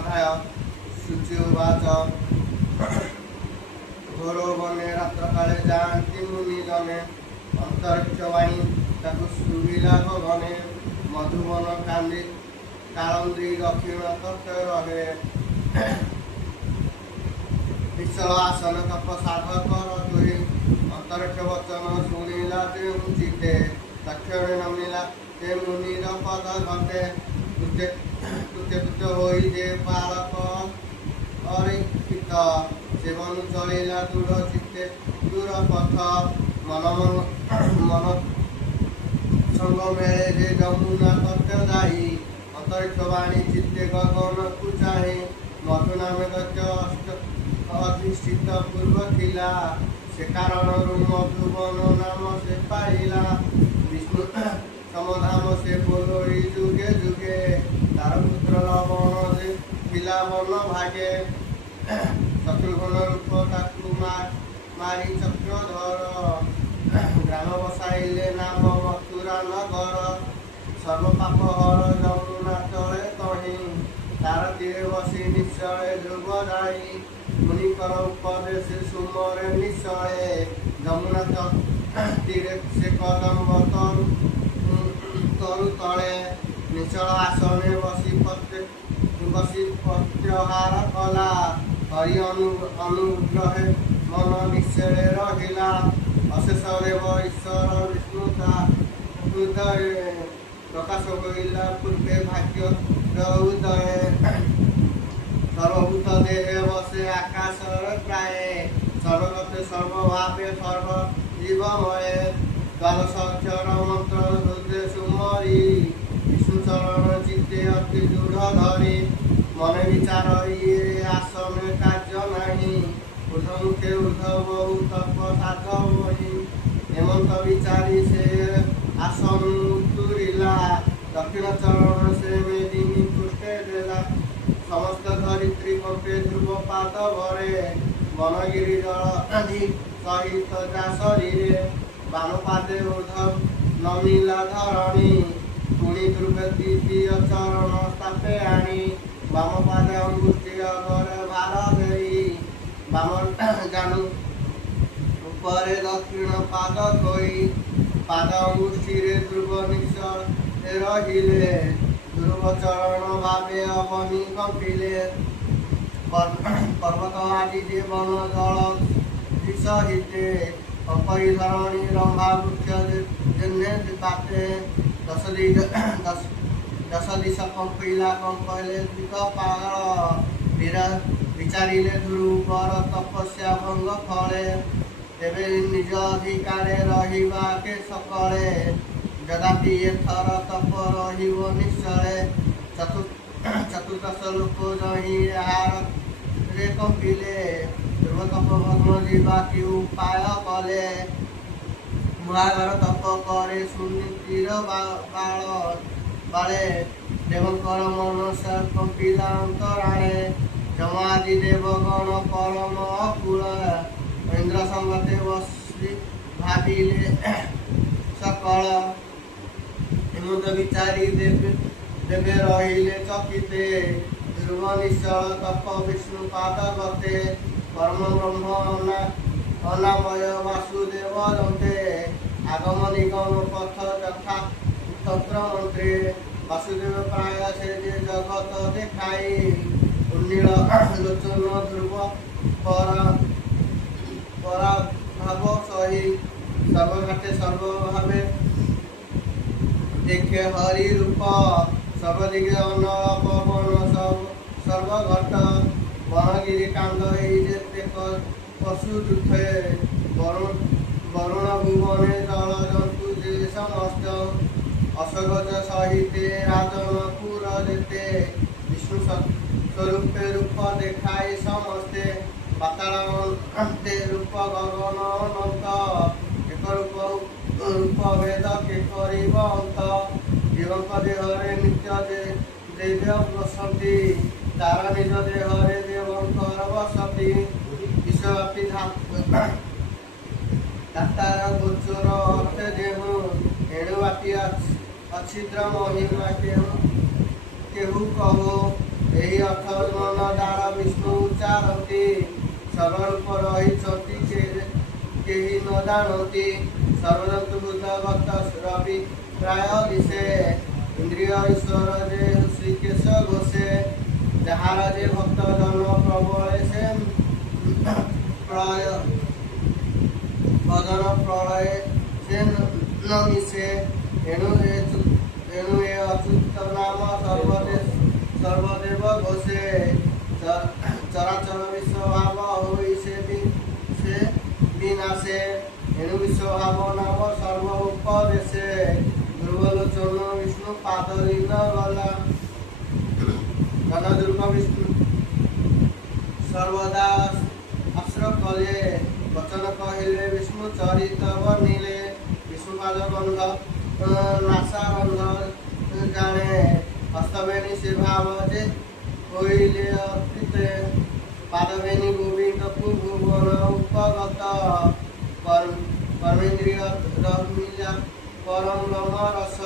अध्याय शुचिवाच घोरो बने रात्र काले जानती मुनि जने अंतरिक्षवाणी ताकु सुविला गगने मधुबन कांदी कालंदी दक्षिण तट रहे विश्व आसन तप साधक रही अंतरिक्ष वचन शुणिला ते चिते तक्षण नमिला ते मुनिर पद घटे तुते तुते होई जे बालक अरिक्षित सेवन चलिला दूर चित्ते दूर पथ मन मन संग मेले जे जमुना तट जाई अंतरिक्ष वाणी चित्ते गगन को चाहे मधु नामे गज अधिष्ठित पूर्व थिला से कारण मधुबन नाम से पाइला विष्णु समधाम से बोलोई जुगे जुगे तार पुत्र लवण से थिला वन भागे शत्रुघ्न रूप ताकु मारी चक्रधर ग्राम बसाइले नाम मथुरा नगर सर्व पाप हर जमुना चले तही तार तीरे बसी निश्चय ध्रुव जाई मुनिकर उपदेश सुमरे निश्चय जमुना तीरे से कदम तरु तले निश्चल आसने बसी प्रत्याहार कला हरि अनुग्रह मन निश्चय रहिला अशेष देव ईश्वर विष्णुता हृदय प्रकाश होइला पूर्वे भाग्य उदय सर्वभूत देहे बसे आकाश प्राय सर्वगते सर्वभावे सर्व जीवमय द्वादश अक्षर मंत्र हृदय सुमरी विष्णु चरण चित्ते अति दृढ़ धरी मन विचार ये आसन कार्य नहीं ऊर्धमुखे ऊर्ध बहु तप साधवही हेमंत विचारी से आसन उतुरिला दक्षिण चरण से मेदिनी पृष्ठे देला समस्त धरित्री कंपे ध्रुव पाद भरे वनगिरी जल आदि सहित जा शरीरे बाम पादे ऊर्ध नमिला धरणी पुणी ध्रुवे द्वितीय चरण स्थापे आनी बाम पादे अंगुष्ठी अगरे भार देई बाम जानू उपरे दक्षिण पाद थोई पाद अंगुष्ठी रे ध्रुव निश्चल रहिले ध्रुव चरण भावे अवनी कंपिले पर्वत आदि देवन जल सहिते अपरी धरणी रंभा वृक्ष जन्ने बाते दश दिश कंपिला कंपले दिगपाल विचारिले ध्रुवर तपस्या भंग फले तेबे निज अधिकारे रहिबा के सकले जदापि एथर तप रहिब निश्चय चतुर्दश लोक जही हार रे कंपिले ध्रुव तप भग्न जीवा की उपाय कले मुहागर तप करे सुनीतिर बाले देवकर मनुष्य कंपिला अंतराणे जमादि देवगण परम अकुल इंद्र संगते वश्री भाविले सकल हेमंत विचारी देवे रहिले चकिते ध्रुव निश्चल तप विष्णु पाद गते परम ब्रह्म अनामय वासुदेव रते आगम निगम पथ यथा तंत्र मंत्रे वासुदेव प्राय से जगत देखाई उन्नील लोचन ध्रुव परा भाव सही सर्वघाटे सर्वभावे देखे हरि रूप सर्वदिगे अनपवन सर्वघट वनगिरी कांद जेते पशु दुखे वरुण भुवने जल जंतु जे समस्त असगज सहिते राजनपुर जेते विष्णु स्वरूपे रूप देखाई समस्ते पाताळान्ते रूप गगन अनंत एक रूप भेद के करिब अंत जीवक देहरे नित्य देव्य बसती तार निज देहरे देवंकर बसती विश्वव्यापी दातार गोचर अर्थे देहु एणुव्यापी अच्छिद्र महिमा केहू कहो ଏହି ଅର୍ଥ ମନ ଦ୍ୱାରା ବିଷ୍ଣୁ ଉଚ୍ଚାରନ୍ତି। ସର୍ବରୂପ ରହିଛନ୍ତି କେହି ନ ଜାଣନ୍ତି। ସର୍ବଜନ୍ତୁ ବୁଦ୍ଧଗତ ରବି ପ୍ରାୟ ଦିଶେ। ଇନ୍ଦ୍ରିୟ ଈଶ୍ୱର ଯେ ଶ୍ରୀକେଶ ଘୋଷେ। ଯାହାର ଯେ ଭକ୍ତ ଜନ ପ୍ରବଳେ ସେ ପ୍ରଳୟ ଭଜନ ପ୍ରଳୟ ସେ ନ ମିଶେ। ଏଣୁ ଏ ଅଚ୍ୟୁତ ନାମ ସର୍ବଦେବ ଘୋଷେ। ଚରାଚର ବିଶ୍ୱଭାବ ହୋଇ ସେ ବିନାଶେ। ଏଣୁ ବିଶ୍ୱଭାବ ନାମ ସର୍ବ ଉପଦେଶେ। ଧ୍ରୁବଲୋଚନ ବିଷ୍ଣୁ ପାଦ ଲିନ ଗଲା। ଗଣଦୁର୍ଗ ବିଷ୍ଣୁ ସର୍ବଦା ଆଶ୍ର କଲେ। ବଚନ କହିଲେ ବିଷ୍ଣୁ ଚରିତ ବନିଲେ। ବିଷ୍ଣୁପାଦ ଗନ୍ଧ ନାସାରନ୍ଧ ଜାଣେ। ହସ୍ତବେଣୀ ସେ ଭାବ ଯେ ହୋଇଲେ ଅର୍ପିତେ। ପାଦବେଣୀ ଗୋବିନ୍ଦକୁ ଭୁବନ ଉପଗତ। କର୍ମେନ୍ଦ୍ରିୟ ରମିଲା ପରମ ବ୍ରହ୍ମ ରସ।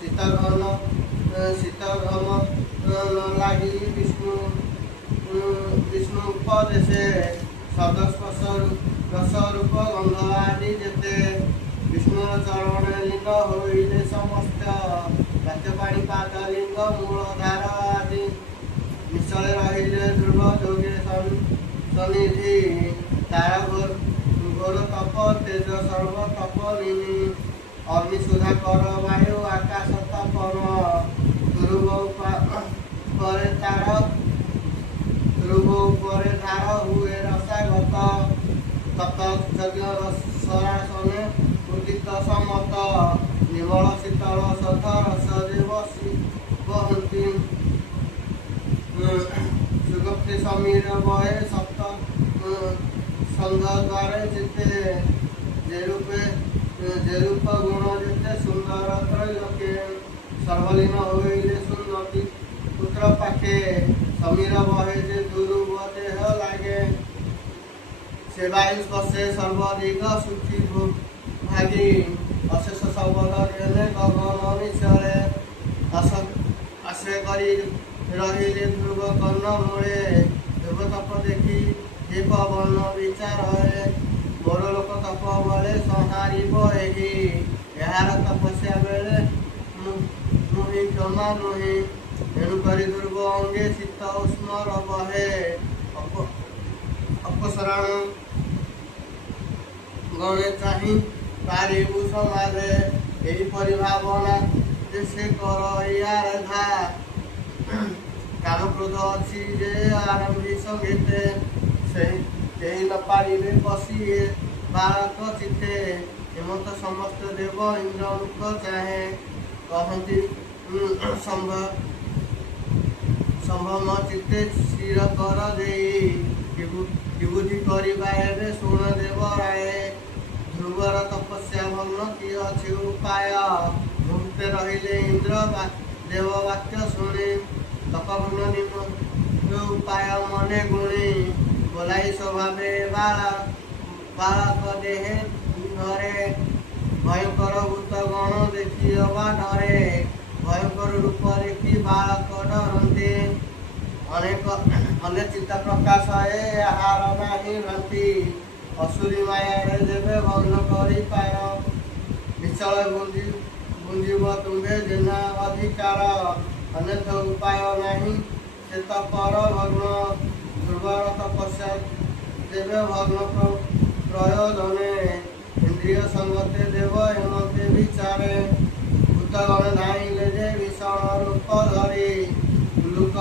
ଶୀତଘମ ନ ଲାଗି ବିଷ୍ଣୁ ଉପଦେଶେ। ଶବ୍ଦ ସ୍ପର୍ଶ ରସ ରୂପ ଗନ୍ଧ ଆଦି ଯେତେ। ବିଷ୍ଣୁର ଚରଣ ଲିଙ୍ଗ ହୋଇଲେ ସମସ୍ତ। ବାକ୍ୟପାଣି ପାଦ ଲିଙ୍ଗ ମୂଳଧାର ଆଦି। ନିଶ୍ଚଳେ ରହିଲେ ଧ୍ରୁବ ଯୋଗେ ସନ୍ନିଧି। ତାର ଘୋର ତପ ତେଜ ସର୍ବ ତପଲିନୀ। ଅଗ୍ନି ସୁଧା କର ବାୟୁ ଆକାଶ ତପନ। ଧ୍ରୁବ ଉପରେ ଧାର ହୁଏ ରସାଗତ। ତପ୍ତ ଯଜ୍ଞ ସରାସନେ ଉଦିତ ସମତ। ନିର୍ମଳ ଶୀତଳ ସଧ ରସ ଦେବ ବହନ୍ତି। ସୁଗପ୍ତି ସମୀର ବହେ ସପ୍ତ ସନ୍ଧ ଦ୍ୱାରେ ଯେତେ। ଯେ ରୂପ ଗୁଣ ଯେତେ ସୁନ୍ଦର ତ୍ରୈଲୋକେ। ସର୍ବଲୀନ ହୋଇଲେ ସୁନ୍ନତି ପୁତ୍ର ପାଖେ। ସମୀର ବହେ ଯେ ଦୁରୁବ ଦେହ ଲାଗେ। ସେ ବାୟୁ ସ୍ପର୍ଶେ ସର୍ବଦିଗ ଶୁଚି ଭାଗି। ଅଶେଷ ଶବଦ ଜ୍ଞାନେ ଗଗନ ନିଶଳେ। ଆଶ୍ରୟ କରି ରହିଲେ ଧ୍ରୁବ କର୍ଣ୍ଣ ମୂଳେ। ଧ୍ରୁବ ତପ ଦେଖି ଯେ ପବନ ବିଚାରରେ। ମୋର ଲୋକ ତପ ବଳେ ସଂହାରିବ ଏହି। ଏହାର ତପସ୍ୟା ବେଳେ ନୁହେଁ କ୍ଷମା ନୁହେଁ। ଏଣୁକରି ଧ୍ରୁବ ଅଙ୍ଗେ ଶୀତ ଉଷ୍ମର ବହେ। ଅପସରଣ ଗଣେ ଚାହିଁ ପାରିବୁ ସମାଜେ। ଏହିପରି ଭାବନା ଯେ ସେ କର ୟାର ଧା। କାମ କ୍ରୋଧ ଅଛି ଯେ ଆରମ୍ଭି ସଙ୍ଗୀତେ। କେହି ନ ପାରିବେ ବସିଏ ବାଳକ ଚିତେ। ହେମନ୍ତ ସମସ୍ତ ଦେବ ଇନ୍ଦ୍ର ମୁଖ ଚାହେଁ। କହନ୍ତି ସମ୍ଭମ ଚିତ୍ତେ ଶିର କର ଦେଇ। ବିଭୂତି କରିବା ଏବେ ଶୁଣ ଦେବ ରାୟ। ଧ୍ରୁବର ତପସ୍ୟା ଭଗ୍ନ କି ଅଛି ଉପାୟ। ମୁହୂର୍ତ୍ତେ ରହିଲେ ଇନ୍ଦ୍ର ଦେବ ବାକ୍ୟ ଶୁଣି। ତପଭଗ୍ନ ନିମ୍ନ ଉପାୟ ମନେ ଗୁଣି। ବୋଲାଇ ସ୍ୱଭାବେ ବାଳକ ଦେହେ ଧରେ। ଭୟଙ୍କର ଭୂତ ଗଣ ଦେଖି ଅବା ଡରେ। ଭୟଙ୍କର ରୂପ ଦେଖି ବାଳକ ଡରନ୍ତି। ଅନେକ ଚିତ୍ତ ପ୍ରକାଶ ଏହାର ନାହିଁ ଭ୍ରାନ୍ତି। ଅସୁରୀ ମାୟାରେ ଯେବେ ଭଗ୍ନ କରିପାର। ନିଶ୍ଚଳ ବୁଞ୍ଜିବ ତୁମ୍ଭେ ଜେନା ଅଧିକାର। ଅନ୍ୟଥ ଉପାୟ ନାହିଁ ସେ ତପର ଭଗ୍ନ। ଧ୍ରୁବର ତପସ୍ୟା ଦେବେ ଭଗ୍ନ ପ୍ରୟୋଜନେ। ଇନ୍ଦ୍ରିୟ ସଙ୍ଗତେ ଦେବ ଏମତେ ବିଚାରେ। ଭୂତଗଣ ଧାଇଁଲେ ଯେ ଭୀଷଣ ରୂପ ଧରି। ଉଲୁକ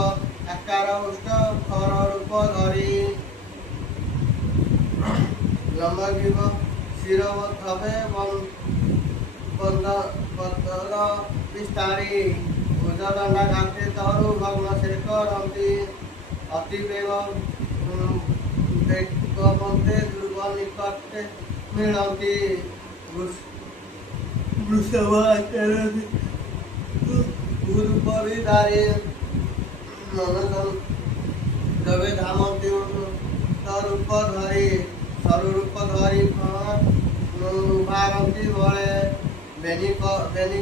ଆକାର ଉଷ୍ଟ ଖର ରୂପ ଧରି। ଲମ୍ବଗିବ ଶିରବଦ୍ଧବେ ବଦନ ବିସ୍ତାରୀ। ଭୁଜଦଣ୍ଡା ଘାତେ ତରୁ ଭଗ୍ନ ସେ କରନ୍ତି। ଅତି ବେଗବନ୍ତେ ଧ୍ରୁବ ନିକଟେ ମିଳନ୍ତି। ବୃଷଭ ଆକାରରେ ଗୁରୁ ପରିଧାରୀ। ଦବେ ଧାମନ୍ତି ରୂପ ଧରି। ସରୁ ରୂପ ଧରି ଭାରନ୍ତି ବଳେ। ବେନି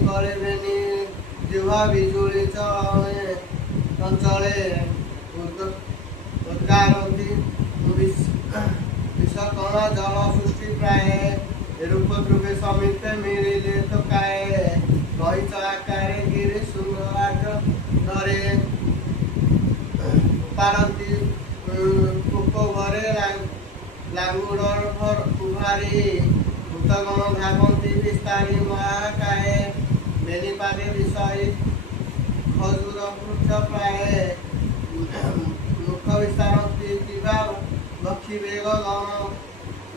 କଳେ ବେନି ଜିହ୍ବା ବିଜୁଳି ଚଞ୍ଚଳେ। उद्गारन्ति विषकण जल सृष्टि प्राय रूप ध्रुवे समीपे मिलिले तो काए कहिच आकारे गिरि सुंदराज धरे पारंती कुपवरे लांगुडर उभारी भूतगण भावंती विस्तारी महाकाए बेनिपादे विषय खजूर वृक्ष प्राय मुख विस्तारती दिवा लक्ष्मी बेग गण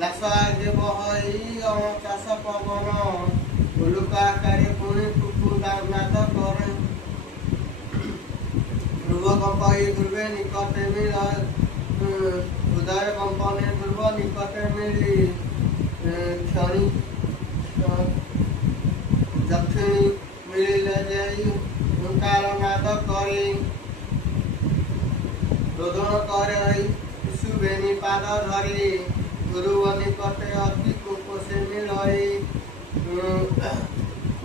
लास आगे बहई चाष पवन उलुक आकारे पुणी कुकुनाद करे ध्रुव कंपई ध्रुवे निकटे मिल हृदय कंपने ध्रुव निकटे मिली क्षणी दक्षिणी मिलिले जाई ओंकार नाद करे रोदन करे शुभेनी पाद धरी गुरु निकटे अति कुपोषे मिलई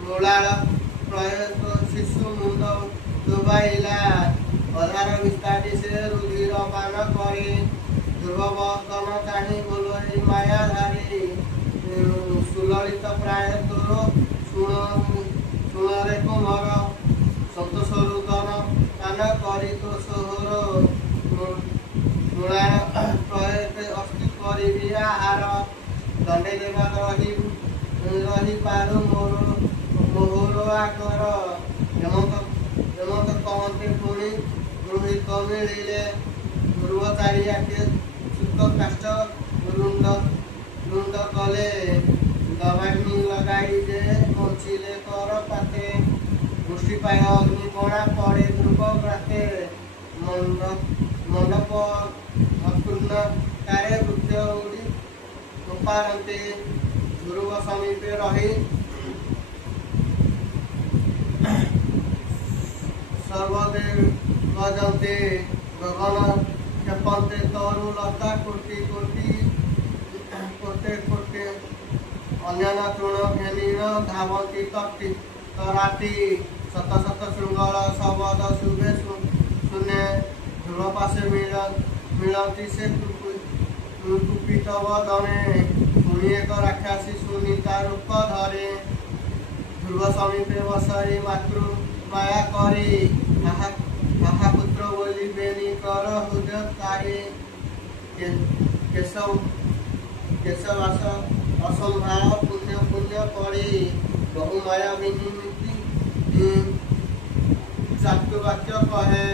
मूलाल प्रयत शिशु मुंड डुबाइला अधार विस्तारी से रुधिर पान करे ध्रुववर्तन चाही बोलई मायाधारी सुललित प्राय तोर शुणरे कुमर सतोष रुदन कान करी तो सोहर मूला प्रयत अस्थि करी आहार दंडे देवा रही पारु मोर मोहर आकर हेमंत कहते पुणी गृहित मिलिले ध्रुव चारिआटे सुख काष्ठ रुंड कले दबाग्नि लगाई जे बंचिले कर पाते मुष्टि पाय अग्नि कणा पड़े ध्रुव प्राते मंडप अपूर्ण कारे वृक्ष उड़ी पारंते ध्रुव समीपे रही सर्वदेव गजंते गगन क्षपन्ते तरु लता कोटि कोटि कोटे कोटे अन्यन तृण घेनीन धावन्ति तप्ति तराती शत शत श्रृंगल शबद शुभे शून्य ध्रुव पाशे मिलती से कुपित वदने पुणी एक राक्षसी सुनीता रूप धरे ध्रुव समीपे बसई मातृ माया करी महापुत्र बोली बेनी कर हृदय तारी केशवास असंभार पुण्य पुण्य पड़ी बहु माया विनिमिति चातुवाक्य कहे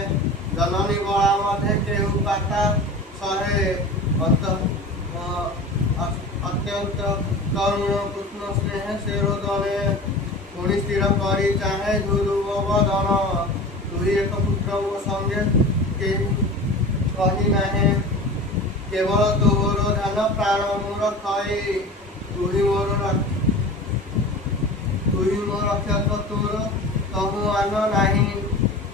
जननी बड़ा मध्य केहू पाता सहे अत्यंत करुण कृष्ण स्नेह से रोदने पुणी स्थिर करी चाहे ध्रुव वदन तुही एक पुत्र मो संगे कही नाहे केवल तोहर ध्यान प्राण मोर खई तुही मोर रक्षक तोर कहूँ आन नाही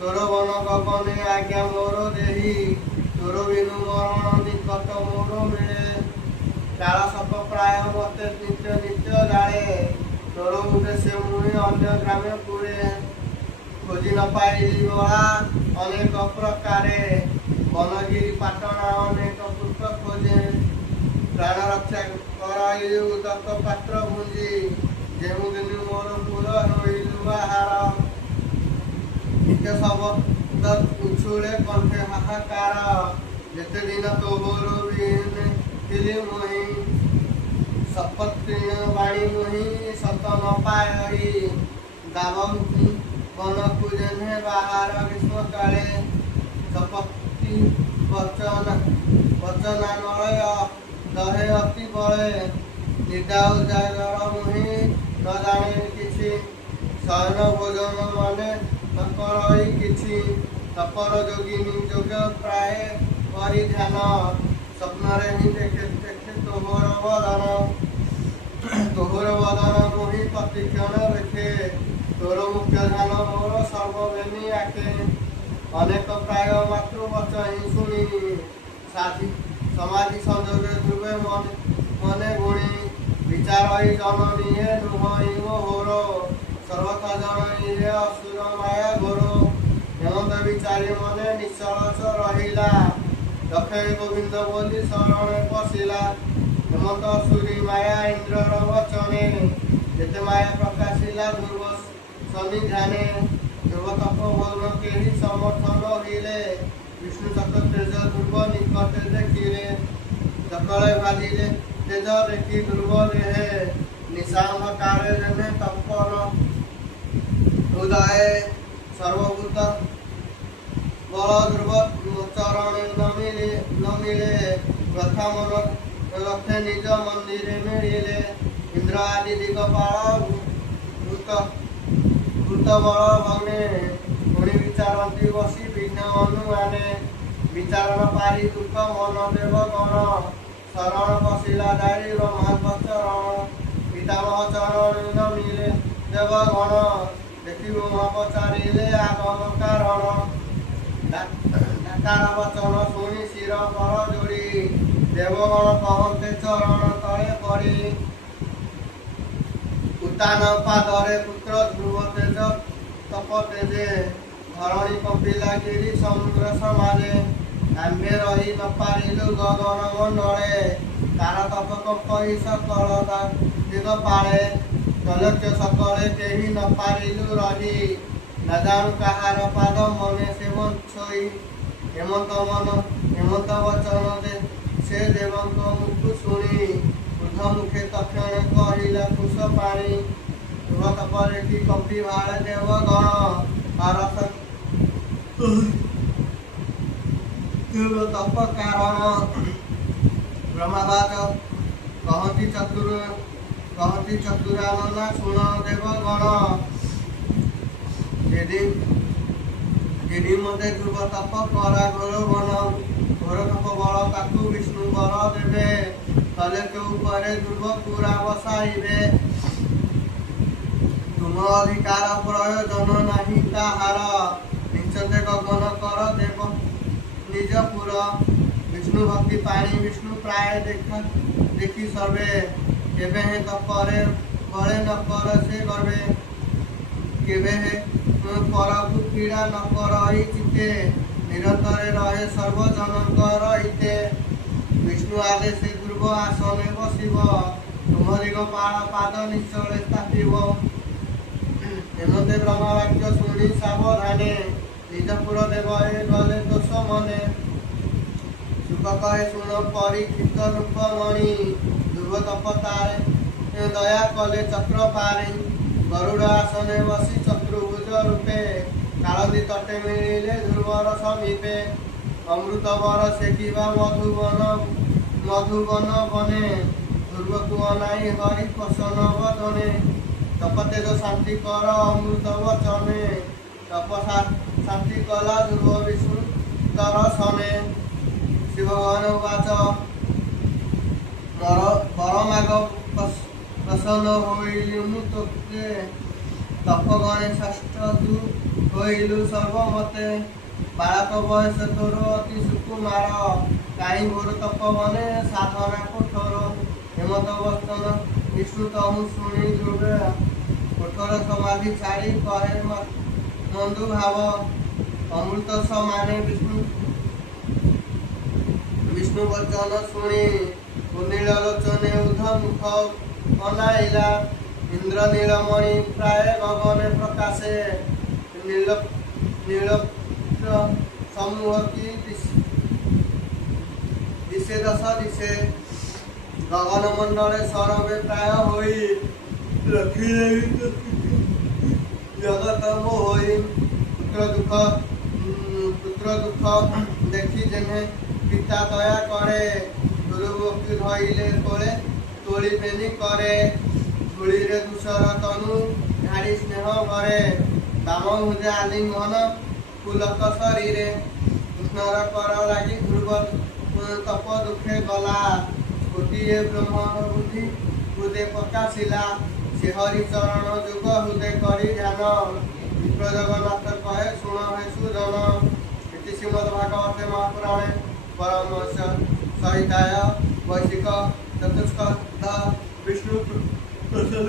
तोर वन गगने आज्ञा मोर देही तोर बिनु मरण निकट मोर मिले काल सप प्राय मते नित्य नित्य जाए तोर उद्देश्य मुनि अन्य ग्रामे पुरे खोजी न पाइली बड़ा अनेक प्रकारे बनगिरी पाटना अनेक पुत्र खोजे प्राण रक्षा कराई दत्त पात्र भुंजी जेमु दिनु मोर पुर रोइलु आहार नित्य शब्द उछुले कंठे हाहाकार जेते दिन तोहर बिन थिली मुहि सपत्तीर्ण बाणी मुहि सत न पाई दावमुखी वन पूजने बाहर ग्रीष्म काले सपत्ति वचनानय दहे अति बले निदा उजागर मुहि न जाने किछि शयन भोजन माने नकरई किछि तपर जोगिनी जोग प्राय करी ध्यान स्वप्न ही देखे देखे तोहर वदन मोहि प्रतिक्षण रेखे तोर मुख्य ध्यान मोर सर्ववेनी आखे अनेक प्राय मातृवचन ही शुणी साथी समाधि संजोगे ध्रुवे मने गुणी विचार जननी हे नुह मोहर सर्वथा जन असुर माया घोर हेमंत ଚାରି ମନେ ନିଶ୍ଚଳ ରହିଲା। ଲକ୍ଷେ ଗୋବିନ୍ଦ ବୋଲି ଶରଣେ ପଶିଲା। ହେମନ୍ତ ସୁରୀ ମାୟା ଇନ୍ଦ୍ରର ବଚନେ। ଯେତେ ମାୟା ପ୍ରକାଶିଲା ଧ୍ରୁବ ସନ୍ନିଧାନେ। ଧ୍ରୁବ ତପୋବନ କେହି ସମର୍ଥ ରହିଲେ। ବିଷ୍ଣୁ ଚକ୍ର ତେଜ ଧ୍ରୁବ ନିକଟେ ଦେଖିଲେ। ସକଳେ ଭାଜିଲେ ତେଜ ଦେଖି ଧ୍ରୁବ ଦେହେ। ନିଶାନ୍ଧକାରେ ଯେନେ ତପନ ଉଦୟ। ସର୍ବଭୂତ ବଳ ଧ୍ରୁବ ଚରଣେ ନମିଳେ। ପ୍ରଥମ ଲକ୍ଷେ ନିଜ ମନ୍ଦିରେ ମିଳିଲେ। ଇନ୍ଦ୍ର ଆଦି ଦିଗପାଳ ଭୂତ ବଳ ଭନେ। ପୁଣି ବିଚାରନ୍ତି ବସି ବିଘ୍ନ ଅନୁମାନେ। ବିଚାରଣ ପାରି ଦୁଃଖ ମନ ଦେବ ଗଣ। ଶରଣ ପଶିଲା ଦାରି ବ୍ରହ୍ମାଙ୍କ ଚରଣ। ପିତାମହ ଚରଣ ନମିଳେ ଦେବଗଣ। ଦେଖି ବ୍ରହ୍ମ ପଚାରିଲେ ଆଗମ କାରଣ। ଡାକାର ବଚନ ଶୁଣି ଶିର କର ଯୋଡ଼ି। ଦେବଗଣ କହନ୍ତେ ଚରଣ ତଳେ ପଡ଼ି। ଉତ୍ତାନ ପାଦରେ ପୁତ୍ର ଧ୍ରୁବ ତେଜ ତପ ତେଜେ। ଧରଣୀ କମ୍ପିଲା ଗିରି ସମୁଦ୍ର ସମାଜେ। ଆମ୍ଭେ ରହି ନ ପାରିଲୁ ଗଗନ ମଣ୍ଡଳେ। ତାର ତପ କମ୍ପି ସକଳ ଦିଗ ପାଳେ। ତଲକ୍ଷ ସକଳେ କେହି ନ ପାରିଲୁ ରହି। ନା ଜାଣୁ କାହାର ପାଦ ମନେ ସେ ଛଇ। ହେମନ୍ତ ବଚନ ଦେ ସେ ଦେବଙ୍କ ମୁଖୁ ଶୁଣି। ବୃଦ୍ଧ ମୁଖେ ତକ୍ଷଣେ କହିଲା କୁଶ ପାଣି। ଧ୍ରୁବ ତପରେ କି କପି ଭାଳେ ଦେବଗଣ। ହରସ ଧ୍ରୁବ ତପ କାରଣ। ବ୍ରହ୍ମବାଚ କହନ୍ତି ଚତୁରାନନା ଶୁଣ ଦେବଗଣ। ଯେଦି ମତେ ଧ୍ରୁବ ତପ କରା ଘୋର ବନ। ଘୋର ତପ ବଳ ତାକୁ ବିଷ୍ଣୁ ବର ଦେବେ। ତଲେକ ଉପରେ ଧ୍ରୁବ ପୁରା ବସାଇବେ। ତୁମ ଅଧିକାର ପ୍ରୟୋଜନ ନାହିଁ ତାହାର। ନିଶ୍ଚତେ ଗଗନ କର ଦେବ ନିଜ ପୁର। ବିଷ୍ଣୁ ଭକ୍ତି ପାଣି ବିଷ୍ଣୁ ପ୍ରାୟ ଦେଖି ସର୍ବେ। କେବେ ହେ ତପରେ ବଳେ ନ କର ସେ ଗର୍ବେ। କେବେ ହେ ପରକୁ ପୀଡ଼ା ନ କରଇ ଚିତେ। ନିରନ୍ତରେ ରହେ ସର୍ବଜନଙ୍କର ହିତେ। ବିଷ୍ଣୁ ଆଦେଶେ ଧ୍ରୁବ ଆସନେ ବସିବ। ତୁମ ଦିଗପାଳ ପାଦ ନିଶ୍ଚଳେ ସ୍ଥାପିବ। ହେମନ୍ତେ ବ୍ରହ୍ମ ବାକ୍ୟ ଶୁଣି ସାବଧାନେ। ନିଜ ପୁର ଦେବ ଏ ଗଲେ ଦୋଷ ମନେ। ସୁଖ କହେ ଶୁଣ ପରୀକ୍ଷିତ ରୂପମଣି। ଧ୍ରୁବ ତପତାରେ ଦୟା କଲେ ଚକ୍ର ପାରି। ଗରୁଡ଼ ଆସନେ ବସି ଚତୁର୍ଭୁଜ ରୂପେ। କାଳନ୍ଦୀ ତଟେ ମିଳିଲେ ଧ୍ରୁବର ସମୀପେ। ଅମୃତ ବର ସେକିବା ମଧୁବନ ବନେ। ଧ୍ରୁବକୁ ଅନାଇ ହରି ପ୍ରସନ୍ନ ବଦନେ। ତପ ତେଜ ଶାନ୍ତି କର ଅମୃତ ବଚନେ। ତପ ଶାନ୍ତି କଲା ଧ୍ରୁବ ବିଷ୍ଣୁ ଦର୍ଶନେ। ଶିବ ଭଗବାନ ଉବାଚ ବରମାଗ ପ୍ରସନ୍ନ ହୋଇଲୁ ମୁଁ ତୋତେ। ତପ ଗଣେ ଷଷ୍ଠ ତୁ ହୋଇଲୁ ସର୍ବମତେ। ବାଳକ ବୟସ ତୋର ଅତି ସୁକୁମାର। କାହିଁ ଘୋର ତପ ବନେ ସାଧନା କଠୋର। ହେମନ୍ତ ବଚନ ବିଷ୍ଣୁ ତହୁ ଶୁଣି ଧ୍ରୁବେ। କଠୋର ସମାଧି ଛାଡ଼ି କହେ ମନ୍ଦୁ ଭାବ। ଅମୃତ ସମାନେ ବିଷ୍ଣୁ ବଚନ ଶୁଣି। କୁଣ୍ଡିଳ ଲୋଚନେ ଉଧ ମୁଖ ଅନାଇଲା। ଇନ୍ଦ୍ର ନୀଳମଣି ପ୍ରାୟ ଗଗନେ ପ୍ରକାଶେ। ନୀଳ ସମୂହ କି ଦିଶେ ଦଶ ଦିଶେ। ଗଗନ ମଣ୍ଡଳେ ସରବେ ପ୍ରାୟ ହୋଇ। ରଖିଲେ ଜଗତ ମୋହି। ପୁତ୍ର ଦୁଃଖ ଦେଖି ଯେନେ ପିତା ଦୟା କରେ। ଗୁରୁଭକ୍ତି ଧଇଲେ କୋଳେ ତୋଳି ବେନି କରେ। ଧୂଳିରେ ଧୂସର ତନୁ ଝାଡ଼ି ସ୍ନେହ ଭରେ। ବାମ ଭୁଜେ ଆଲିଙ୍ଗନ ପୁଲକ ଶରୀରେ। କୃଷ୍ଣର କର ଲାଗି ଧ୍ରୁବ ତପ ଦୁଃଖେ ଗଲା। ଗୋଟିଏ ବ୍ରହ୍ମ ବୁଦ୍ଧି ହୃଦେ ପ୍ରକାଶିଲା। ସେ ହରି ଚରଣ ଯୁଗ ହୃଦେ କରି ଧ୍ୟାନ। ବିପ୍ର ଜଗନ୍ନାଥ କହେ ଶୁଣ ହେ ସୁଜନ। ଇତି ଶ୍ରୀମଦ୍ ଭାଗବତେ ମହାପୁରାଣେ ପରମହଂସ ସଂହିତାୟ ବୈଶିକ ଚତୁଷ୍କନ୍ଧ ବିଷ୍ଣୁ ପ୍ରସାଦ